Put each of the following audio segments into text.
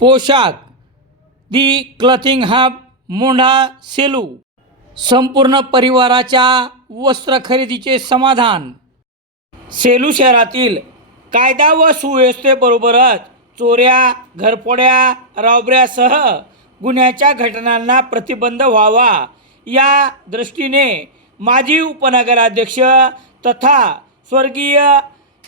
पोशाख. The clothing hub Mondha Selu. संपूर्ण परिवाराच्या वस्त्र खरेदीचे समाधान. सेलू शहरातील कायदा व सुव्यवस्थेबरोबरच चोऱ्या घरफोड्या राबऱ्यासह गुन्ह्याच्या घटनांना प्रतिबंध व्हावा या दृष्टीने माजी उपनगराध्यक्ष तथा स्वर्गीय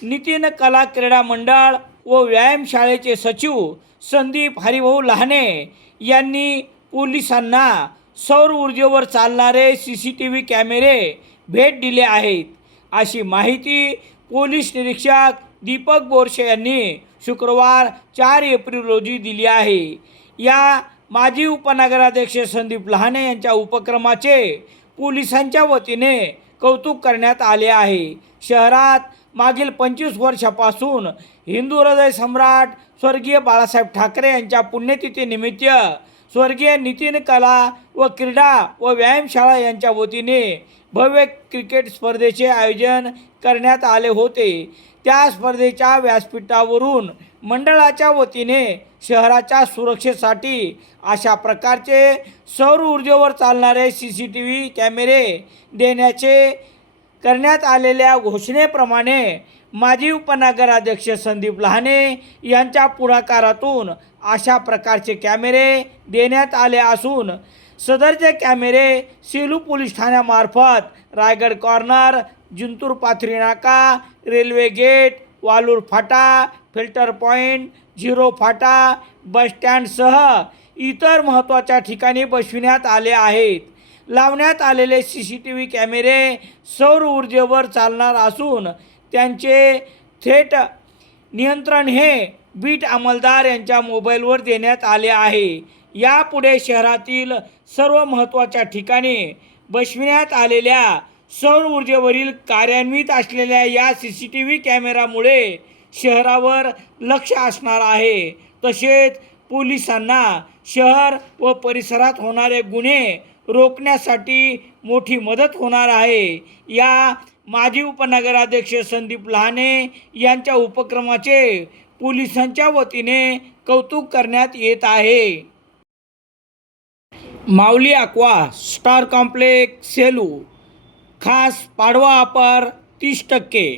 नितीन कला क्रीडा मंडळ व व्यायामशाळेचे सचिव संदीप हरिभाऊ लहाने यांनी पोलिसांना सौर ऊर्जेवर चालणारे सी सी टी व्ही कॅमेरे भेट दिले आहेत. अशी माहिती पोलीस निरीक्षक दीपक बोरशे यांनी शुक्रवार चार एप्रिल रोजी दिली आहे. या माजी उपनगराध्यक्ष संदीप लहाने यांच्या उपक्रमाचे पोलिसांच्या वतीने कौतुक करण्यात आले आहे. शहरात मागील पंचवीस वर्षापासून हिंदू हृदय सम्राट स्वर्गीय बाळासाहेब ठाकरे यांच्या पुण्यतिथीनिमित्त स्वर्गीय नितीन कला व क्रीडा व व्यायामशाळा यांच्या वतीने भव्य क्रिकेट स्पर्धेचे आयोजन करण्यात आले होते. त्या स्पर्धेच्या व्यासपीठावरून मंडळाच्या वतीने शहराच्या सुरक्षेसाठी अशा प्रकारचे सौर ऊर्जेवर चालणारे सी सी टी व्ही कॅमेरे देण्याचे करण्यात आलेल्या घोषणेप्रमाणे माजी उपनगराध्यक्ष संदीप लहाने यांच्या पुढाकारातून अशा प्रकारचे कॅमेरे देण्यात आले असून सदरचे कॅमेरे सेलू पोलीस ठाण्यामार्फत रायगड कॉर्नर जिंतूर पाथरी नाका रेल्वे गेट वालूर फाटा फिल्टर पॉईंट झिरो फाटा बसस्टँडसह इतर महत्त्वाच्या ठिकाणी बसविण्यात आले आहेत. लावण्यात आलेले सी सी टी व्ही कॅमेरे सौर ऊर्जेवर चालणार असून त्यांचे थेट नियंत्रण हे बीट अंमलदार यांच्या मोबाईलवर देण्यात आले आहे. यापुढे शहरातील सर्व महत्त्वाच्या ठिकाणी बसविण्यात आलेल्या सौर ऊर्जेवरील कार्यान्वित असलेल्या या सी सी टी व्ही कॅमेरामुळे शहरावर लक्ष असणार आहे. तसेच पोलिसांना शहर व परिसरात होणारे गुन्हे रोखण्यासाठी मोठी मदत होणार आहे. या माजी उपनगराध्यक्ष संदीप लहाने यांच्या उपक्रमाचे पोलिसांच्या वतीने कौतुक करण्यात येत आहे. Mauli aqua star complex Selu खास पाडवा अपर तीस टक्के.